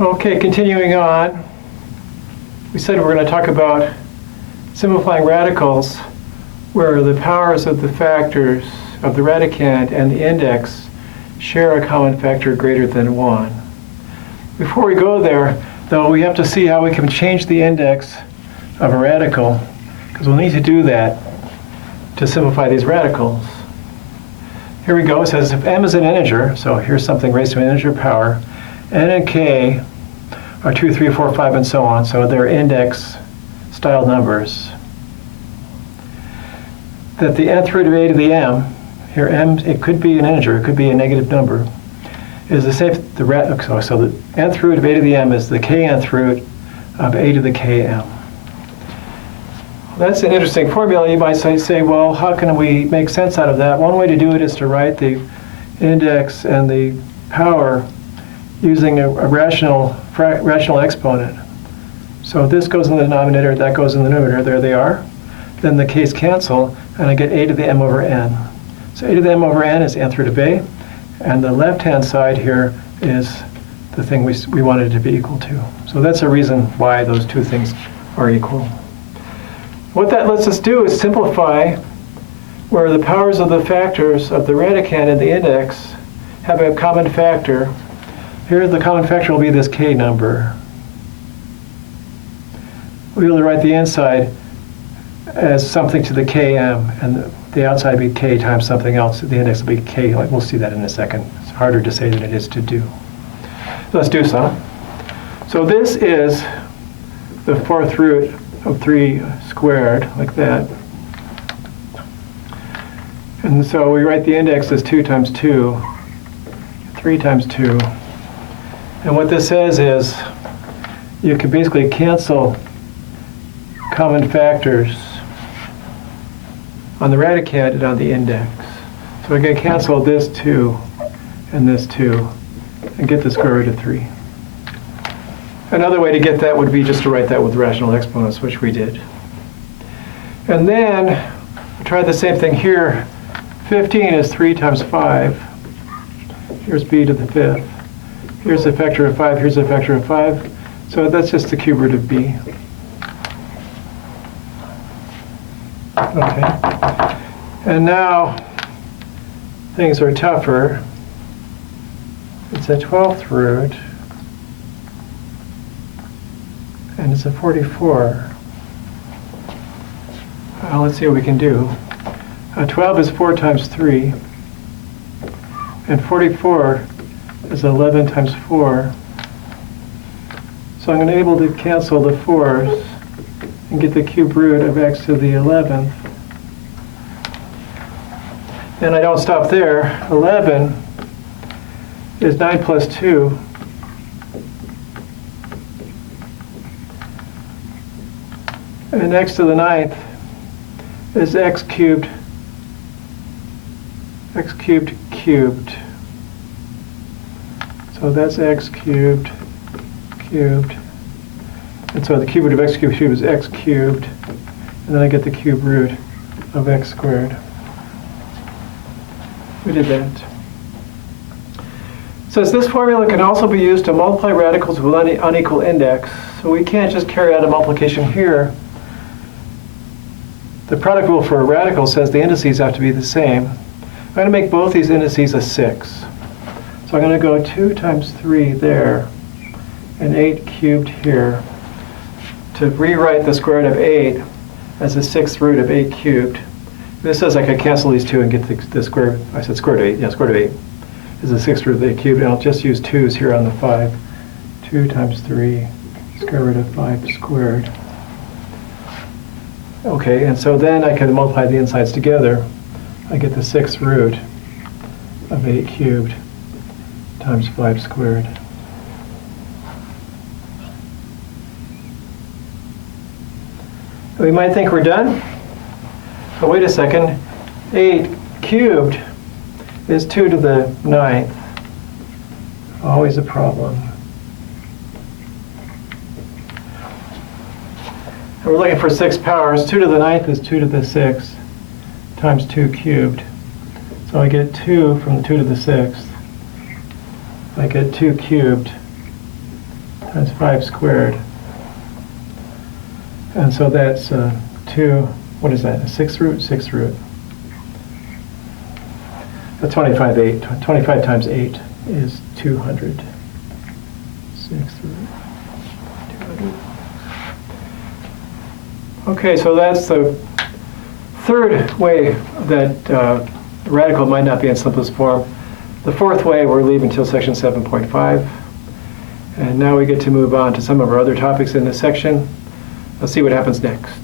Okay, continuing on. We said we're going to talk about simplifying radicals where the powers of the factors of the radicand and the index share a common factor greater than 1. Before we go there, though, we have to see how we can change the index of a radical, because we'll need to do that to simplify these radicals. Here we go. It says if m is an integer, so here's something raised to an integer power, n and k are 2, 3, 4, 5, and so on, so they're index style numbers. That the nth root of a to the m, here m, it could be an integer, it could be a negative number, is the same, so the nth root of a to the m is the knth root of a to the km. That's an interesting formula. You might say, well, how can we make sense out of that? One way to do it is to write the index and the power using a rational exponent. So this goes in the denominator, that goes in the numerator, there they are. Then the k's cancel, and I get a to the m over n. So a to the m over n is nth root of a, and the left-hand side here is the thing we wanted it to be equal to. So that's a reason why those two things are equal. What that lets us do is simplify where the powers of the factors of the radicand and the index have a common factor. Here the common factor will be this k number. We'll be able to write the inside as something to the km, and the outside will be k times something else. The index will be k. We'll see that in a second. It's harder to say than it is to do. Let's do some. So this is the fourth root of 3 squared, like that. And so we write the index as 2 times 2, 3 times 2. And what this says is you can basically cancel common factors on the radicand and on the index. So we're going to cancel this 2 and this 2 and get the square root of 3. Another way to get that would be just to write that with rational exponents, which we did. And then we'll try the same thing here. 15 is 3 times 5. Here's b to the 5th. Here's a factor of 5. Here's a factor of 5. So that's just the cube root of b. Okay. And now things are tougher. It's a 12th root. And it's a 44. Let's see what we can do. 12 is 4 times 3. And 44 is 11 times 4. So I'm going to be able to cancel the 4s and get the cube root of x to the 11th. And I don't stop there. 11 is 9 plus 2. And x to the 9th is x cubed cubed. So that's x cubed cubed. And so the cube root of x cubed cubed is x cubed. And then I get the cube root of x squared. We did that. It says this formula can also be used to multiply radicals with unequal index. So we can't just carry out a multiplication here. The product rule for a radical says the indices have to be the same. I'm going to make both these indices a 6. So I'm going to go 2 times 3 there and 8 cubed here to rewrite the square root of 8 as the 6th root of 8 cubed. This says I could cancel these two and get the square, I said square root of 8, yeah, square root of 8 is the 6th root of 8 cubed, and I'll just use 2's here on the 5. 2 times 3, square root of 5 squared. Okay, and so then I can multiply the insides together. I get the 6th root of 8 cubed times 5 squared. We might think we're done, but wait a second. 8 cubed is 2 to the 9th. Always a problem. And we're looking for 6 powers. 2 to the 9th is 2 to the 6th times 2 cubed. So I get 2 from 2 to the 6th. I get 2 cubed times 5 squared. And so that's 2, what is that, a 6th root? 6th root. The 25 times 8 is 200. 6th root, 200. Okay, so that's the third way that the radical might not be in simplest form. The fourth way we're leaving until section 7.5. And now we get to move on to some of our other topics in this section. Let's see what happens next.